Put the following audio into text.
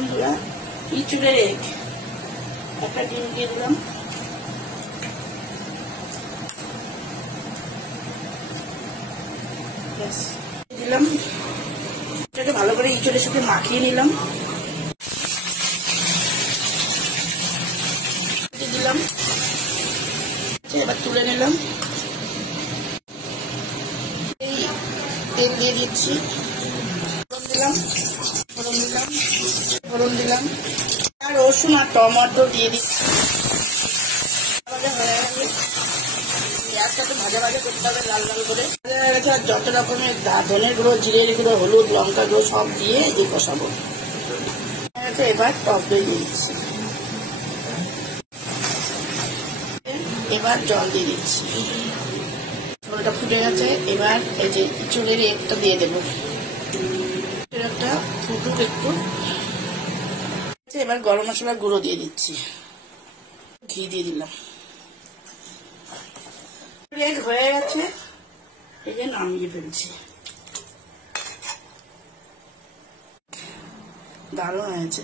বন্ধুরা, ইঁচড়ের এগ, একটা ডিম দিয়ে দিলাম। দিলাম এটাকে ভালো করে ইঁচড়ের সাথে মাখিয়ে নিলাম। দিলাম, এবার তুলে নিলাম। এই তেল দিয়ে দিচ্ছি, ফোড়ন দিলাম আর রসুন আর টমেটো দিয়ে দিচ্ছি। ভাজা হয়ে গেছে, পেঁয়াজটাকে ভাজা ভাজা করতে হবে, লাল লাল করে ভাজা হয়ে গেছে। আর যত রকমের ধনের গুঁড়ো, জিরের গুঁড়ো, হলুদ, লঙ্কা গুঁড়ো সব দিয়ে এই কষাবো। এবার টক দই দিয়ে দিচ্ছি, এবার জল দিয়ে দিচ্ছি। ঝোলটা ফুটে গেছে, এবার এই যে চুলের একটা দিয়ে দেবো, একটা ফুটুক একটু। এবার গরম মশলার গুঁড়ো দিয়ে দিচ্ছি, ঘি দিয়ে দিলাম। হয়ে গেছে, এই যে নামিয়ে ফেলছি। দারুণ হয়েছে।